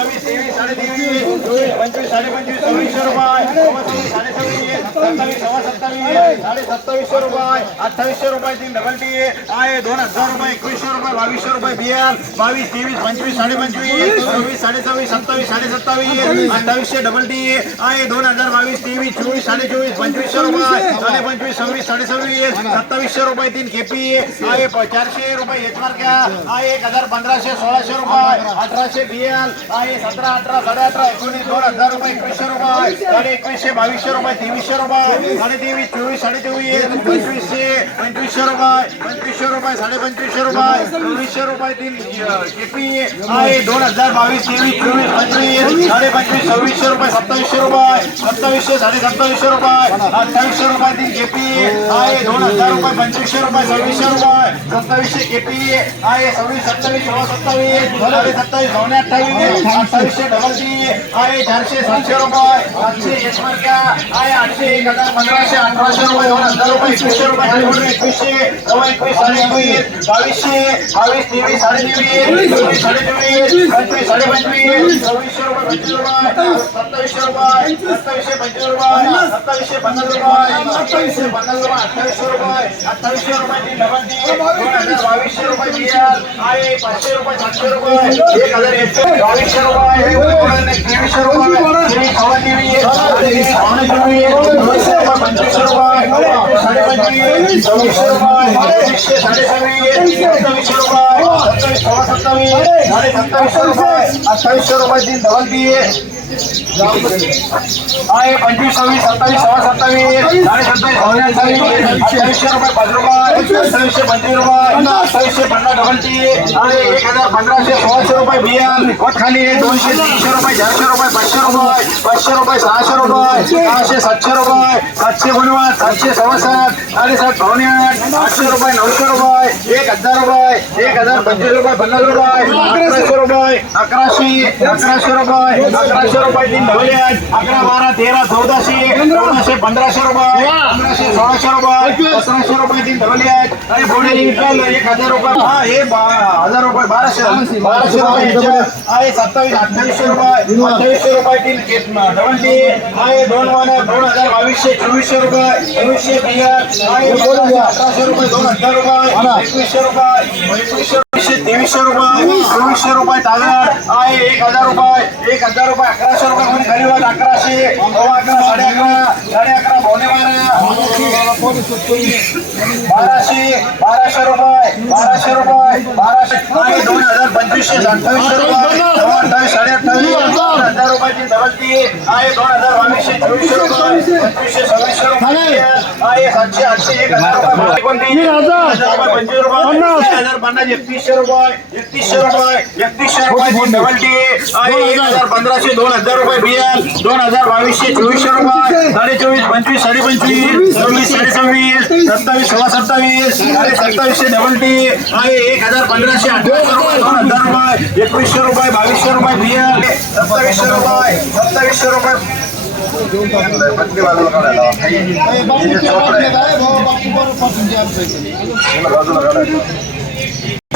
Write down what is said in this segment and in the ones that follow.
બાવીસ ત્રેવીસ સાડે ત્રેવીસ પંચવીસ સાડે પંચવીસ છવ્વીસો રૂપિયા. સાડે છવ્વીસ साडे सत्तावीसशे रुपये अठ्ठावीसशे रुपये तीन डबल टी आहे दोन हजार रुपये एकवीसशे रुपये बावीसशे रुपये बियाल बावीस तेवीस पंचवीस साडे पंचवीस सव्वीस साडे सव्वीस सत्तावीस साडे सत्तावीस अठ्ठावीसशे डबल टी आहे दोन हजार बावीस तेवीस चोवीस साडे चोवीस पंचवीसशे रुपये साडे पंचवीस सव्वीस साडे सव्वीस सत्तावीसशे रुपये तीन केपी आहे चारशे रुपये मार्क्या आहे एक हजार पंधराशे सोळाशे रुपये अठराशे बियाल आहे सतरा अठरा साडे अठरा एकोणीस दोन हजार रुपये एकवीसशे रुपये साडे एकवीसशे बावीसशे रुपये तेवीसशे रुपये रुपये, पंचवीसशे रुपये पंचवीसशे रुपये साडे पंचवीसशे रुपये डबल टी आहे, चारशे, सातशे रुपये, सातशे, एक मार्क्या आहे, आठशे एक हजार पंधराशे अठराशे रुपये दोन हजार रुपये एकवीसशे रुपये एकवीसशे सव्वा एकवीस साडे एकवीस बावीसशे बावीस तेवीस साडे तेवीस चोवीस साडे चोवीस पंचवीस साडे पंचवीस सव्वीसशे रुपये पंचवीस रुपये सत्तावीसशे रुपये सत्तावीसशे पंचवीस रुपये सत्तावीसशे पन्नास रुपये सत्तावीसशे पन्नास रुपये अठ्ठावीसशे रुपये अठ्ठावीसशे रुपये बावीसशे रुपये आहे. पाचशे रुपये सातशे रुपये. एक हजार एकशे बावीसशे रुपये तेवीसशे रुपये सव्वा तेवीस सत्ताईस रुपये दिन धवन दिए आए पंचवीस सव्वीस सत्तावीस सवा सत्तावीस साढ़े सत्ताईस सत्ताईस रुपये पाँच रुपये सत्ताईस से पंचवीस रुपये पंद्रह डबल चाहिए अरे, एक हज़ार पंद्रह से सोलह सौ रुपये बियान वट खाली है, दो तीन सौ रुपए चार सौ रुपए पाँच सौ रुपये। બસો રૂપિયા સાતસો રૂપિયા ચારસો સાતસો રૂપિયા સાતસો ઓગણવાસ સાતસો સવાસાત સાડીસાત ભવનિયાઠ આઠસો રૂપિયા નવસો રૂપિયા એક હજાર રૂપિયા એક હજાર પચીસ રૂપિયા પંદર રૂપિયા અકરાસો રૂપિયા અકરાશી અકરાસો રૂપિયા અકરાસો રૂપિયા તીન ઢોલિયાઠ અકરા બારા તેરા ચૌદાસી ચૌદાસી પંદરસો રૂપિયા પંદરસો સોળસો રૂપિયા रुपये रुपये तीन ढवले आहेत. आणि पुढे निघाल एक हजार रुपये. हा हे हजार रुपये बाराशे. बाराशे रुपये आहे सत्तावीस अठ्ठावीसशे रुपये. अठ्ठावीसशे रुपये तीन डबल टी आहे दोन वन दोन हजार बावीसशे चोवीसशे रुपये. चोवीसशे बियर. आहे दोन हजार अठराशे रुपये दोन हजार रुपये. एकवीसशे रुपये. एकवीसशे एकवीसशे तेवीसशे रुपये. चोवीसशे रुपये तागड आहे एक हजार रुपये एक हजार रुपये अकराशे रुपये खाली वर अकराशे अकरा साडे अकरा साडे अकरा पावणे बारा. बाराशे बाराशे रुपये बाराशे रुपये बाराशे. दोन हजार पंचवीसशे अठ्ठावीसशे रुपये अठ्ठावीस साडे अठ्ठावीस हजार रुपयाची डबल ती आहे. दोन हजार बावीसशे चोवीसशे रुपये पंचवीसशे सव्वीसशे रुपये आहे. सातशे आठशे एक हजार रुपये हजार रुपये पंचवीस रुपये. हजार पन्नास एकतीसशे रुपये एकतीसशे रुपये एकतीसशे रुपये डबल टी आहे एक हज़ार पंधराशे दोन हज़ार रुपये बियाल दोन हज़ार बावीसशे चोवीसशे रुपये साडे चोवीस पंचवीस साडे पंचवीस सव्वीस साडे सव्वीस सत्तावीस सव्वा सत्तावीस साडे सत्तावीसशे डबल टी आहे एक हज़ार पंधराशे अठराशे रुपये दोन हज़ार रुपये एकवीसशे रुपये बावीसशे रुपये बियाल सत्तावीसशे रुपये सत्तावीसशे रुपये बाजूला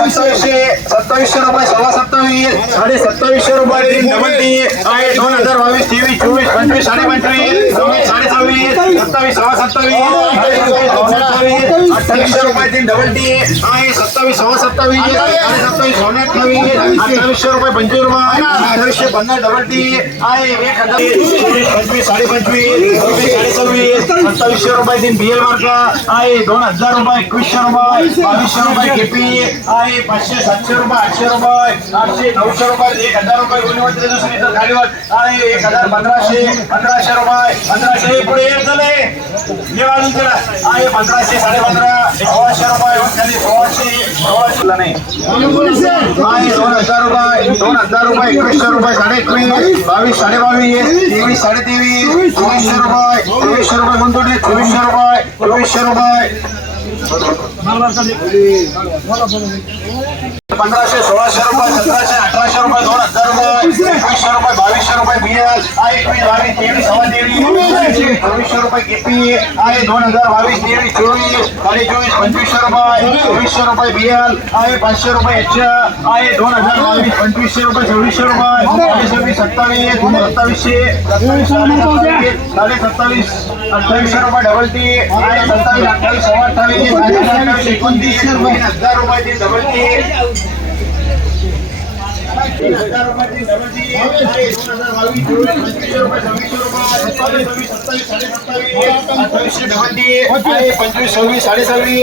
सत्तावीसशे सत्तावीसशे रुपये सव्वा सत्तावीस साडे सत्तावीसशे रुपये डबल टी आहे दोन हजार बावीस तेवीस चोवीस पंचवीस साडे पंचवीस चोवीस साडे सव्वीस सत्तावीस सव्वा सत्तावीस साडे सत्तावीस दोन अठ्ठावीस अठ्ठावीसशे रुपये तीन डबल टी आहे सत्तावीस सव्वा सत्तावीस सत्तावीस दोन अठ्ठावीस अठ्ठावीसशे रुपये पंचवीस रुपये अठ्ठावीसशे पन्नास डबल टी आहे एक हजार चोवीस पंचवीस साडे पंचवीस साडे सव्वीस सत्तावीसशे रुपये तीन बी एल मार्का आहे दोन हजार रुपये एकवीसशे रुपये बावीसशे रुपये केपी आहे पाचशे सातशे रुपये आठशे रुपये आठशे नऊशे रुपये एक हजार रुपये तर खालीवर आहे एक हजार पंधराशे पंधराशे रुपये पंधराशे पुढे एक झाले. आहे पंधराशे साडे पंधरा सोळाशे रुपये खाली सोळाशे सोळाशे नाही आहे दोन हजार रुपये दोन हजार रुपये एकवीसशे रुपये साडे एकवीस बावीस साडे बावीस तेवीस साडे तेवीस चोवीसशे रुपये चोवीसशे रुपये गुंतवणूक चोवीसशे रुपये चोवीसशे रुपये पंधराशे सोळाशे रुपये सतराशे अठराशे रुपये दोन हजार रुपये एकवीसशे रुपये આ એકવીસ બાવીસ ત્રેવીસ સવા ત્રેવીસ ચોવીસો રૂપિયા કેપી આ એ દોઢ હજાર બાવીસ ત્રેવીસ ચોવીસ. સાડી ચોવીસ પંચવીસો રૂપિયા. ચોવીસો રૂપિયા બીએલ આ એ પાંચસો રૂપિયા એચા આ એ દોઢ હજાર બાવીસ પંચવીસો રૂપિયા છવ્વીસો રૂપિયા. સત્તાવીસ. સત્તાવીસ સાડી સત્તાવીસ અઠાવીસો રૂપિયા ડબલ ટી. આ સત્તાવીસ અઠાવીસ સવા હજાર રૂપિયા ડબલ ટી. पंचवीस सव्वीस साडेसहावी